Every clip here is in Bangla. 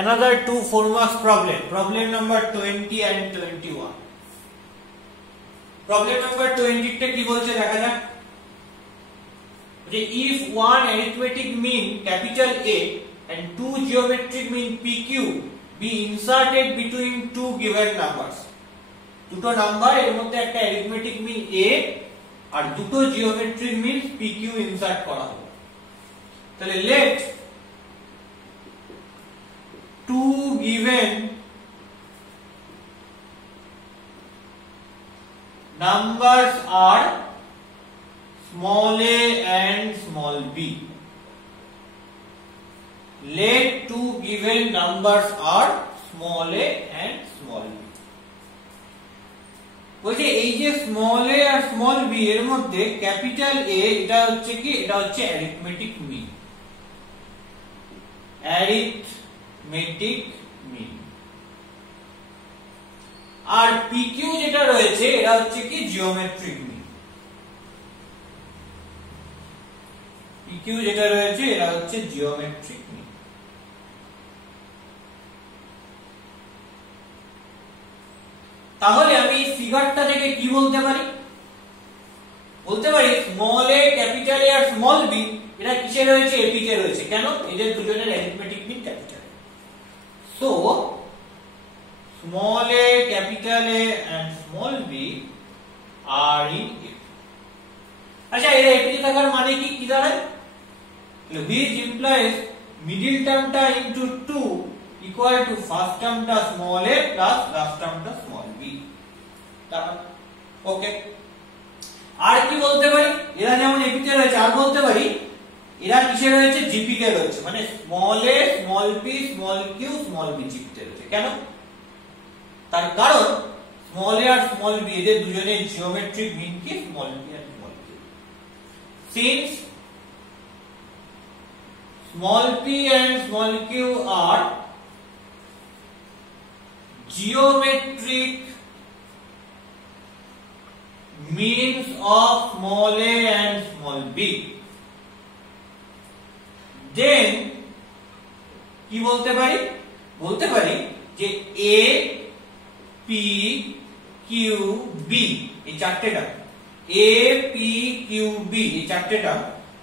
another two 4 marks problem number 20 and 21. Problem number 20 তে কি বলছে দেখা যাক যে if one arithmetic mean capital A and two geometric mean PQ be inserted between two given numbers. দুটো নাম্বার এর মধ্যে একটা arithmetic mean A আর দুটো geometric mean PQ ইনসার্ট করা হবে। তাহলে let two given numbers are small a and small b. Let two given numbers are small a and small b. বলছে এই যে স্মল a আর স্মল b এর মধ্যে ক্যাপিটাল A এটা হচ্ছে কি, এটা হচ্ছে অ্যারিথমেটিক মিন। Arithmetic mean. আর PQ যেটা রয়েছে এটা হচ্ছে কি জিওমেট্রিক মিন। PQ যেটা রয়েছে এটা হচ্ছে জিওমেট্রিক মিন। তাহলে আমি এই ফিগারটা থেকে কি বলতে পারি? বলতে পারি স্মল a ক্যাপিটাল A আর স্মল b এরা কিসে রয়েছে? এপি তে রয়েছে। কেন? এদের দুজনের arithmetic mean capital. So small a, capital A and small b are in AP. আচ্ছা এর AP তে থাকার মানে কি কি দাঁড়ায়? which implies middle termটা into 2 equal to first termটা small a plus last termটা small b. তাহলে ওকে। আর কি বলতে পারি? এরা যেমন AP তে রয়েছে, আর বলতে পারি এরা কিসে রয়েছে? GP তে রয়েছে। মানে small a, small b, small q, small b GP তে রয়েছে। কেন? তার কারণ স্মল a আর স্মল b এদের দুজনের জিওমেট্রিক মিন কি স্মল b আর small q। Since small p and small q are geometric means of small a and small b, then কি বলতে পারি? বলতে পারি যে a P Q B এই চারটেটা A P Q B এই চারটেটা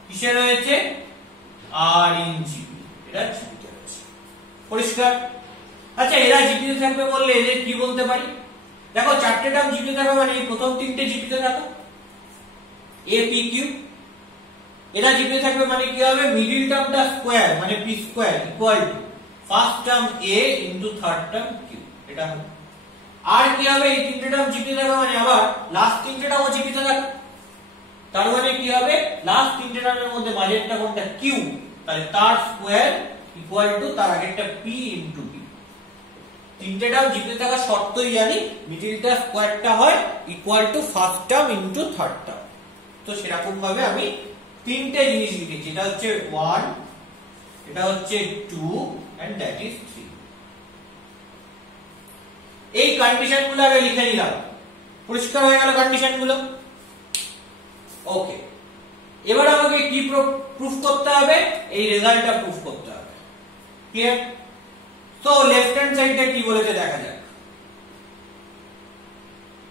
কিসে রয়েছে? আর ইন জিপি। এরা জিপি তে রয়েছে। পরিষ্কার? আচ্ছা এরা জিপি তে থাকবে বললে এদের কি বলতে পারি? দেখো চারটে টার্ম জিপি তে থাকবে মানে প্রথম তিনটে জিপি তে থাকো A P Q। এরা জিপি তে থাকবে মানে কি হবে? মিডল টার্মটা স্কয়ার মানে P square equal to first term A into third term Q। এটা হবে। আর কি হবে? এই তিনটে টার্ম জিপি থাকবে মানে আবার লাস্ট তিনটে টার্মও জিপি তে থাকবে। তার মানে কি হবে? লাস্ট তিনটে টার্মের মধ্যে মাঝেরটা কোনটা? Q। তাহলে তার স্কয়ার ইকুয়াল টু তার আগেরটা P ইনটু B। তিনটে টার্ম জিপি তে থাকা শর্তই জানি মিডলটা স্কয়ারটা হয় equal to first term into third term. তো সেরকম ভাবে আমি তিনটে জিনিস লিখেছি। এটা হচ্ছে 1, এটা হচ্ছে 2 and that is 3। এই কন্ডিশন গুলো আগে লিখে নিলাম। পরিষ্কার হয়ে গেল কন্ডিশন গুলো? ওকে। এবার আমাকে কি প্রুফ করতে হবে? এই রেজাল্টটা প্রুফ করতে হবে। ক্লিয়ার? সো লেফট হ্যান্ড সাইডটা কি বলেছে দেখা যাক।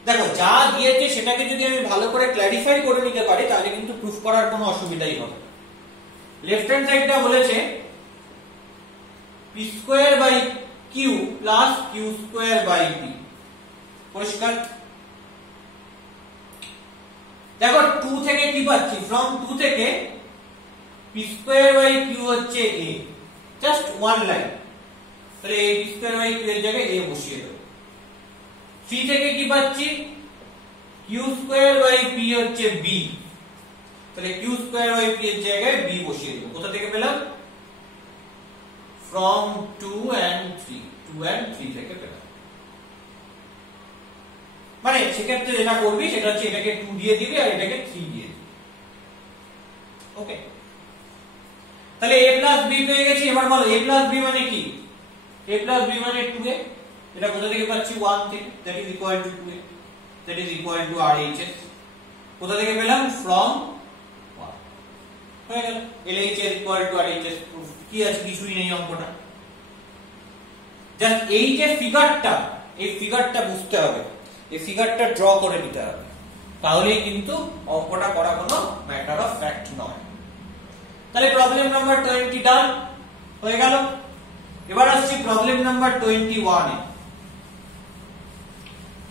দেখো যা দিয়েছে সেটাকে যদি আমি ভালো করে ক্ল্যারিফাই করে নিতে পারি তাহলে কিন্তু প্রুফ করার কোনো অসুবিধাই হবে না। লেফট হ্যান্ড সাইডটা বলেছে p square by q plus q square by p। পরিষ্কার? দেখো 2 থেকে কি পাচ্ছি? ফ্রম 2 থেকে p স্কয়ার বাই q হচ্ছে a, জাস্ট ওয়ান লাইন। তাহলে a p square by q এর জায়গায় a বসিয়ে দেব। 3 থেকে কি পাচ্ছি? q স্কয়ার বাই p হচ্ছে b, তাহলে q স্কয়ার বাই p এর জায়গায় b বসিয়ে দেব। কোথা থেকে পেলাম? from 2 and 3, 2 and 3 থেকে পেলাম। মানে সেক্ষেত্রে যেটা করবি সেটা হচ্ছে এটাকে 2 দিয়ে দিবি আর এটাকে 3 দিয়ে দিবি। ওকে। তাহলে a প্লাস b পেয়ে গেছি। এবার বলো a প্লাস b মানে কি? a প্লাস b মানে 2a। এটা কোথা থেকে পাচ্ছি? 1 থেকে, that is equal to 2a, that is equal to RHS। কোথা থেকে পেলাম? from 1। হয়ে গেল। LHS equal to RHS proof. কি আছে? কিছুই নেই অঙ্কটা। জাস্ট এই যে ফিগারটা, এই ফিগারটা বুঝতে হবে, এই ফিগারটা ড্র করে নিতে হবে, তাহলেই কিন্তু অঙ্কটা করা কোনো ম্যাটার অফ ফ্যাক্ট নয়। তাহলে প্রবলেম নাম্বার 20 ডান হয়ে গেল। এবার আসছি প্রবলেম নাম্বার 21 এ,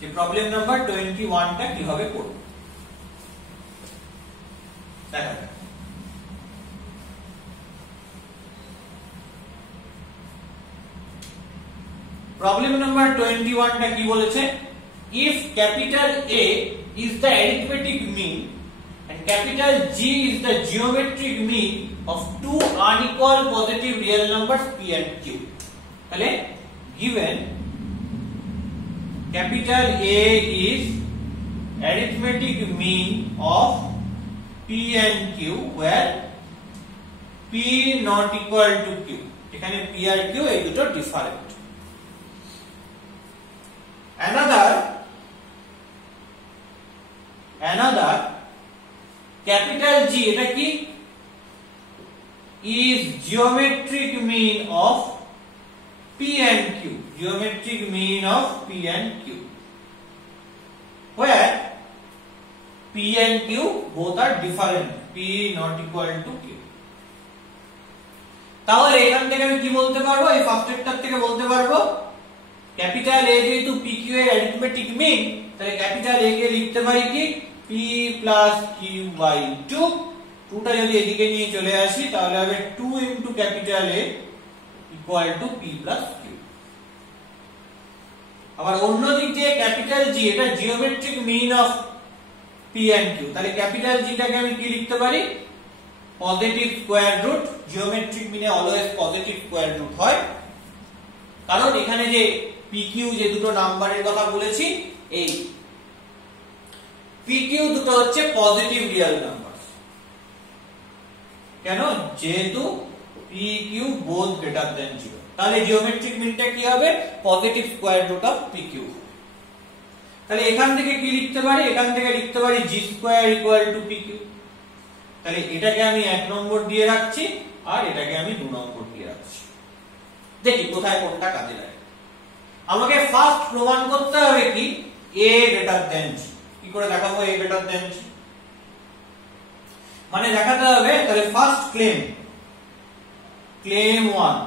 যে প্রবলেম নাম্বার 21টা কিভাবে করব দেখা যাক। প্রবলেম নাম্বার 21টা কি বলেছে, if capital A is the arithmetic mean and capital G is the geometric mean of two unequal positive real numbers P and Q. তাহলে given capital A is arithmetic mean of P and Q where P not equal to Q, এখানে P আর Q এই দুটো ডিফারেন্ট। another capital G, এটা কি, is geometric mean of P and Q, geometric mean of P and Q where P and Q both are different, P not equal to Q। তাহলে এখান থেকে আমি কি বলতে পারবো, এই ফার্স্টেরটার থেকে বলতে পারবো ক্যাপিটাল A যেহেতু PQ এর অ্যারিথমেটিক মিন, তাহলে ক্যাপিটাল A কে লিখতে পারি কি P plus Q by 2, 2টা যদি এদিকে নিয়ে চলে আসি তাহলে হবে 2 into capital A equal to P plus Q। আবার অন্য দিক দিয়ে ক্যাপিটাল G, এটা geometric mean of P and Q, তাহলে ক্যাপিটাল G টাকে আমি কি লিখতে পারি, পজিটিভ স্কয়ার রুট, জিওমেট্রিক মিনে অলওয়েজ পজিটিভ স্কয়ার রুট হয়, কারণ এখানে যে PQ যে দুটো নাম্বারের কথা বলেছি, এই PQ দুটো হচ্ছে পজিটিভ রিয়েল নাম্বার। কেন, যেহেতু PQ both greater than 0, তাহলে জিওমেট্রিক মিনটা কি হবে, positive square root of PQ। তাহলে এখান থেকে কি লিখতে পারি, এখান থেকে লিখতে পারি G square equal to PQ। তাহলে এটাকে আমি 1 নম্বর দিয়ে রাখছি আর এটাকে আমি 2 নম্বর দিয়ে রাখছি, দেখি কোথায় কোনটা কাজে লাগে। আমাকে ফার্স্ট প্রমাণ করতে হবে কি A greater than G। কি করে দেখাবো A greater than G, মানে দেখাতে হবে, তাহলে ফার্স্ট ক্লেম 1,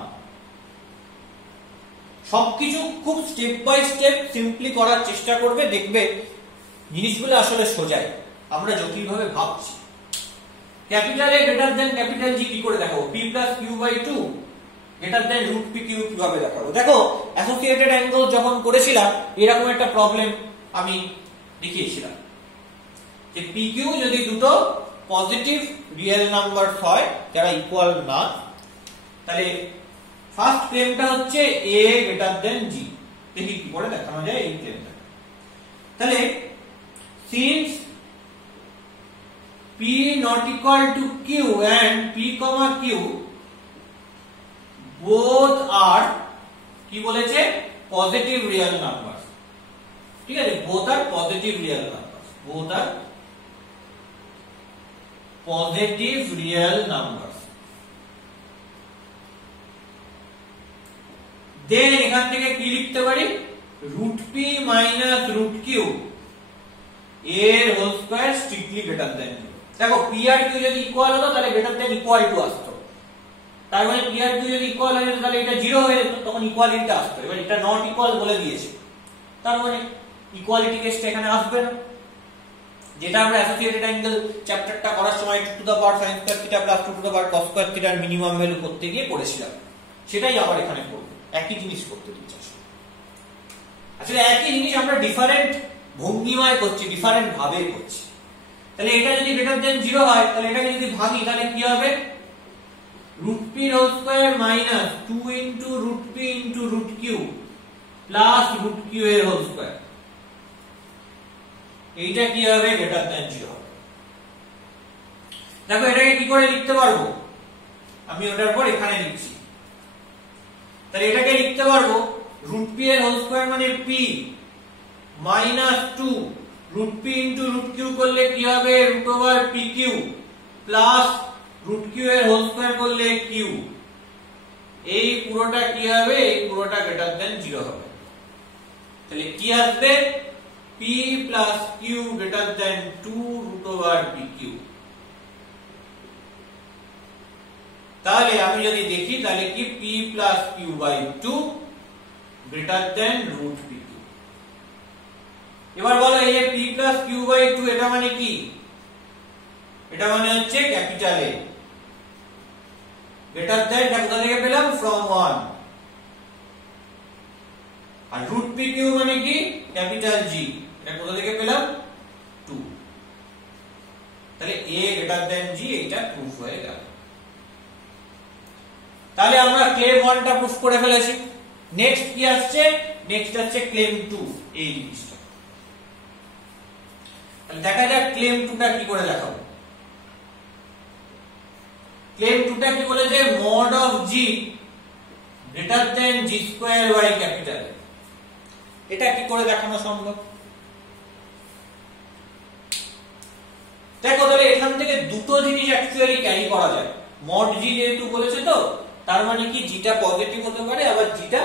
সবকিছু খুব স্টেপ বাই স্টেপ সিম্পলি করার চেষ্টা করবে, দেখবে জিনিসগুলো আসলে সোজাই, আমরা জটিল ভাবে ভাবছি। Capital A greater than capital G কি করে দেখাবো, P plus Q by 2 greater than root PQ কিভাবে দেখাবো। দেখো অ্যাসোসিয়েটেড অ্যাঙ্গেল যখন করেছিলাম এরকম একটা প্রবলেম আমি দেখিয়েছিলাম, যে PQ যদি দুটো পজিটিভ রিয়েল নাম্বার হয় যারা ইকুয়াল না, তাহলে ফার্স্ট ক্লেমটা হচ্ছে A গ্রেটার দেন G। দেখি কি করে দেখানো যায় এই ক্লেমটা। তাহলে since P not equal to Q and P comma Q both are কি বলেছে, পজিটিভ রিয়েল নাম্বার, ঠিক আছে, both are positive real numbers, both are positive real numbers। দেন এখান থেকে কি লিখতে পারি, root P minus root Q এর whole square strictly greater than 0। দেখো P আর Q যদি ইকুয়াল হতো তাহলে গ্রেটার দেন ইকুয়াল টু আসতো, তার মানে P আর Q যদি ইকুয়াল হতো তাহলে এটা 0 হয়ে যেত, তখন ইকুয়ালিটিটা আসতো। এবার এটা নট ইকুয়াল বলে দিয়েছে, তার মানে ইকুয়ালিটি কেসটা এখানে আসবে না, যেটা আমরা অ্যাসোসিয়েটেড অ্যাঙ্গেল চ্যাপ্টারটা করার সময় 2 to the power sin square theta plus 2 to the power cos square থিটার মিনিমাম ভ্যালু করতে গিয়ে করেছিলাম, সেটাই আবার এখানে করব, একই জিনিস করতে দিচ্ছি। আসলে একই জিনিস আমরা ডিফারেন্ট ভঙ্গিমায় করছি, ডিফারেন্ট ভাবে করছি। তাহলে এটা যদি গ্রেটার দেন 0 হয় তাহলে এটাকে যদি ভাঙি তাহলে কি হবে, root P whole square minus 2 into root P into root Q plus root Q এর হোল স্কয়ার, এইটা কি হবে, গ্রেটার দেন 0 হবে। দেখো এটাকে কি করে লিখতে পারবো, আমি ওটার পর এখানে লিখছি। তাহলে এটাকে লিখতে পারবো রুট P এর হোল স্কয়ার মানে P minus 2 root P into root Q করলে কি হবে, root over PQ plus root Q এর হোল স্কয়ার করলে Q এই পুরোটা কি হবে, এই পুরোটা গ্রেটার দেন 0 হবে। তাহলে কি আসবে, p plus Q greater than 2√pq। তাহলে আমি যদি দেখি তাহলে কি p plus Q by 2 greater than √pq। এবার বলো এই যে p প্লাস কিউ বাই 2 এটা মানে কি, এটা মানে হচ্ছে ক্যাপিটাল A গ্রেটার দেন, এটা কোথা থেকে পেলাম, ফ্রম 1। আর √pq মানে কি, ক্যাপিটাল G, এটা কোথা থেকে পেলাম, 2। তাহলে A গ্রেটার দেন G, এটা প্রুফ হয়ে গেল। তাহলে আমরা ক্লেম 1 টা প্রুফ করে ফেলেছি। নেক্সট কি আসছে, নেক্সট আসছে ক্লেম 2। এই জিনিসটা তাহলে দেখা যাক ক্লেম 2 টা কি করে দেখাবো। ক্লেম 2 টা কি বলেছে, mod of G greater than G square by capital. এটা কি করে দেখানো সম্ভব, দেখো তাহলে এখান থেকে দুটো জিনিস অ্যাকচুয়ালি ক্যারি করা যায়। mod G যেহেতু বলেছে তো, তার মানে কি জিটা পজিটিভ হতে পারে আবার জিটা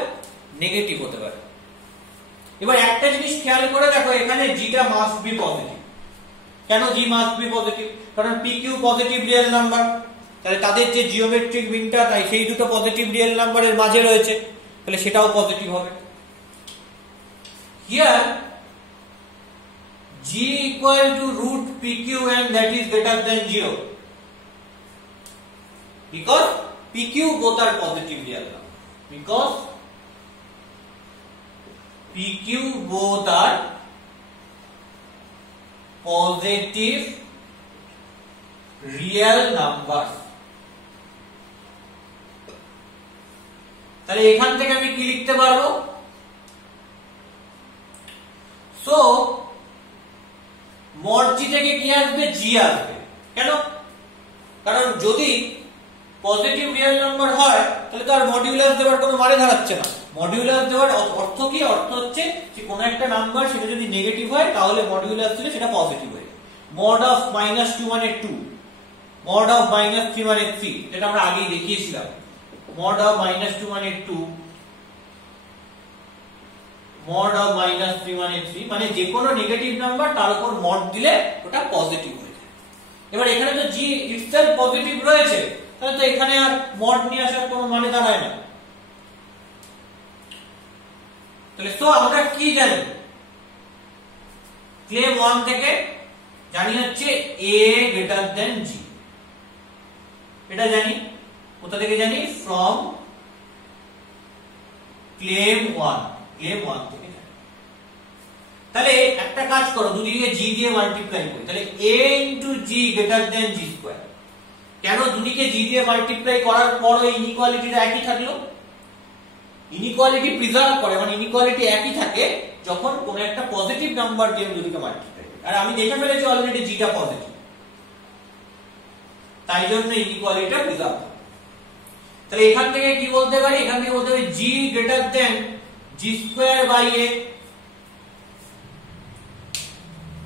নেগেটিভ হতে পারে। এবার একটা জিনিস খেয়াল করে দেখো, এখানে জিটা মাস্ট বি পজিটিভ। কেন জি মাস্ট বি পজিটিভ, কারণ pq পজিটিভ রিয়েল নাম্বার, তাহলে তাদের যে জিওমেট্রিক মিনটা তাই সেই দুটো পজিটিভ রিয়েল নাম্বারের মাঝে রয়েছে, তাহলে সেটাও পজিটিভ হবে। Here g equal to √pq and that is greater than 0 because pq both are positive real number, because pq both are positive real numbers। তাহলে এখান থেকে আমি কি লিখতে পারবো, সো mod g থেকে কি আসবে, g আসবে। কেন, কারণ যদি পজিটিভ রিয়েল নাম্বার হয় তাহলে তো আর মডিউলাস দেওয়ার কোনো মানে দাঁড়াচ্ছে না। মডিউলাস দেওয়ার অর্থ কি, অর্থ হচ্ছে যে কোন একটা নাম্বার সেটা যদি নেগেটিভ হয় তাহলে মডিউলাস দিলে সেটা পজিটিভ হয়। mod of -2 মানে 2, mod of -3 মানে 3, যেটা আমরা আগেই দেখিয়েছিলাম। mod of -2 মানে 2, mod of -3 মানে 3, মানে যে কোনো নেগেটিভ নাম্বার তার উপর mod দিলে ওটা পজিটিভ হয়ে যায়। এবার এখানে তো g ইটসেলফ পজিটিভ রয়েছে, তাহলে তো এখানে আর mod নিয়ে আসার কোনো মানে দাঁড়ায় না। তাহলে সো আমরা কি জানি, ক্লেম 1 থেকে জানি হচ্ছে a গ্রেটার দেন g, এটা জানি। কোথা থেকে জানি, ফ্রম ক্লেম 1, ক্লেম 1 থেকে জানি। তাহলে একটা কাজ করো, দুদিকে g দিয়ে মাল্টিপ্লাই করি, তাহলে a into g greater than g square. কেন, দুদিকে g দিয়ে মাল্টিপ্লাই করার পর এই ইনইকুয়ালিটিটা একই থাকলো। ইনইকুয়ালিটি প্রিজার্ভ করে, মানে ইনইকুয়ালিটি একই থাকে যখন কোন একটা পজিটিভ নাম্বার দিয়ে দুদিকে মাল্টিপ্লাই করি। আর আমি দেখে ফেলেছি অলরেডি জিটা পজিটিভ, তাই জন্য ইনইকুয়ালিটিটা প্রিজার্ভ হবে। তাহলে এখান থেকে কি বলতে পারি, এখান থেকে বলতে পারি g greater than g square by a।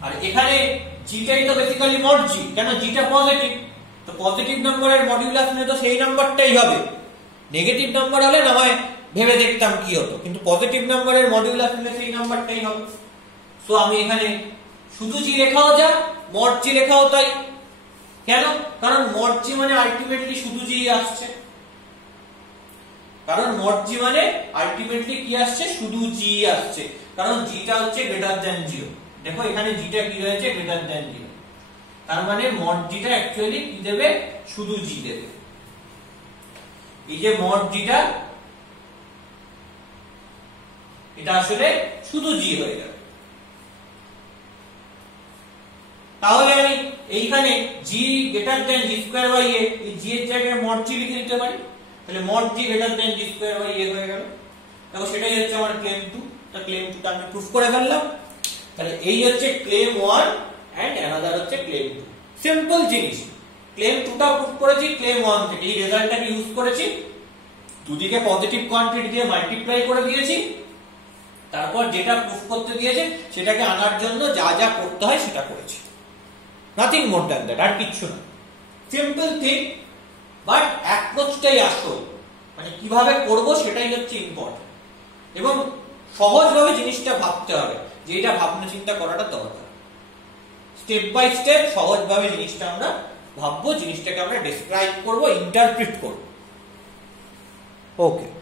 আর এখানে জিটাই তো বেসিক্যালি mod g, কেন জিটা পজিটিভ, তো পজিটিভ নাম্বারের মডিউলাস নিয়ে তো সেই নাম্বারটাই হবে। নেগেটিভ নাম্বার হলে না হয় ভেবে দেখতাম কি হতো, কিন্তু পজিটিভ নাম্বারের মডিউলাস নিলে সেই নাম্বারটাই হবে। সো আমি এখানে শুধু জি লেখাও যা, mod g লেখাও তাই। কেন, কারণ mod g মানে আলটিমেটলি শুধু জি আসছে, কারণ mod g মানে আলটিমেটলি কি আসছে, শুধু জি আসছে, কারণ জিটা হচ্ছে গ্রেটার দেন 0। দেখো এখানে জিটা কি রয়েছে, গ্রেটার দেন 0, তার মানে mod g টা অ্যাকচুয়ালি কি দেবে, শুধু জি দেবে। এই যে mod g টা এটা আসলে শুধু জি হয়ে যাবে। তাহলে আমি এইখানে g greater than g square by a, এই g এর জায়গায় mod g লিখে দিতে পারি, তাহলে mod g greater than g square by a হয়ে গেল। দেখো সেটাই হচ্ছে আমার ক্লেম 2, তা ক্লেম 2 টা আমি প্রুফ করে ফেললাম। তাহলে এই হচ্ছে ক্লেম 1 এন্ড অ্যানাদার হচ্ছে ক্লেম 2। সিম্পল জিনিস, ক্লেম 2 টা প্রুফ করেছি ক্লেম 1 থেকে, এই রেজাল্টটাকে ইউজ করেছি, দুদিকে পজিটিভ কোয়ান্টিটি দিয়ে মাল্টিপ্লাই করে দিয়েছি, তারপর যেটা প্রুফ করতে দিয়েছে সেটাকে আনার জন্য যা যা করতে হয় সেটা করেছি। নাথিং মোর দ্যান দ্যাট, আর কিচ্ছু না। সিম্পল থিং, বাট অ্যাপ্রোচটাই আসল। মানে কিভাবে করব সেটাই হচ্ছে ইম্পর্টেন্ট, এবং সহজভাবে জিনিসটা ভাবতে হবে, যে এটা ভাবনা চিন্তা করাটা দরকার। স্টেপ বাই স্টেপ সহজভাবে জিনিসটা আমরা ভাববো, জিনিসটাকে আমরা ডেসক্রাইব করব, ইন্টারপ্রিট করব। ওকে।